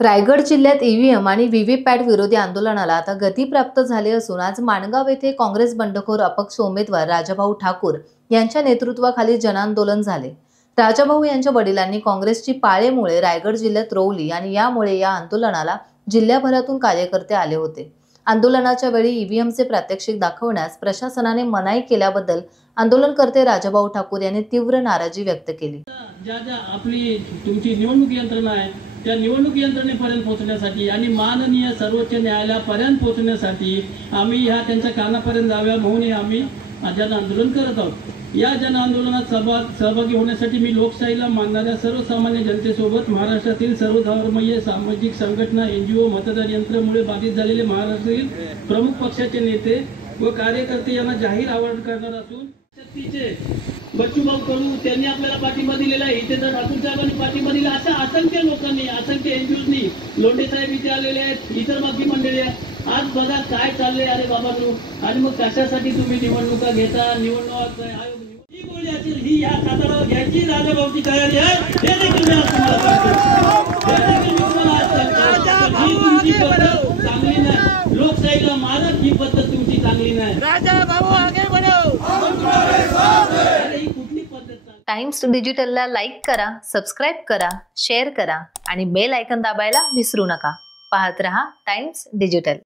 रायगड जिल्ह्यात ईव्हीएम आणि व्हीव्हीपॅट विरोधी आंदोलनाला आता गती प्राप्त झाली असून आज माणगाव येथे काँग्रेस बंडखोर अपक्ष उमेदवार राजाभाऊ ठाकूर यांच्या नेतृत्वाखाली जनआंदोलन झाले। राजाभाऊ यांच्या वडिलांनी काँग्रेसची पाळेमुळे रायगड जिल्ह्यात रोवली आणि यामुळे या आंदोलनाला जिल्ह्याभरातून कार्यकर्ते आले होते। आंदोलनाच्या वेळी ईव्हीएमचे प्रात्यक्षिक दाखवण्यास प्रशासनाने मनाई केल्याबद्दल आंदोलनकर्ते राजाभाऊ ठाकूर यांनी तीव्र नाराजी व्यक्त केली। ज्या आपली तुमची निवडणूक यंत्रणा आहे त्या निवडणूक यंत्रणेपर्यंत पोहोचण्यासाठी आणि माननीय सर्वोच्च न्यायालयापर्यंत पोहोचण्यासाठी आम्ही ह्या त्यांच्या कानापर्यंत जाव्या म्हणून आम्ही जन आंदोलन करत आहोत। या जन आंदोलनात सहभागी होण्यासाठी मी लोकशाहीला मानणाऱ्या सर्वसामान्य जनतेसोबत महाराष्ट्रातील सर्व धर्मीय सामाजिक संघटना एनजीओ मतदार यंत्रामुळे बाधित झालेले महाराष्ट्रातील प्रमुख पक्षाचे नेते व कार्यकर्ते यांना जाहीर आवाहन करणार असून शक्तीचे बच्चूभाऊ कडू त्यांनी आपल्याला पाठिंबा दिलेला आहे, इथे तर ठाकूर साहेबांनी पाठिंबा दिला, अशा असंख्य लोकांनी असंख्य एनजीओनी लोंढे साहेब इथे आलेले आहेत, इतर बाकी मंडळी आहेत। आज बघा काय चाललंय अरे बाबा आणि मग कशासाठी तुम्ही निवडणुका घेता? निवडणूक आयोग ही गोळी असेल ही या सातारावर घ्यायची राजाभाऊची तयारी आहे हे देखील मी तुम्हाला सांगतो। ही तुमची पद्धत चांगली नाही, लोकशाहीला मारक ही पद्धत तुमची चांगली नाही। राजाभाऊ आगे बढ़ो। टाइम्स डिजिटलला लाईक करा, सबस्क्राइब करा, शेअर करा आणि बेल आयकॉन दाबायला विसरू नका। पाहत रहा टाइम्स डिजिटल।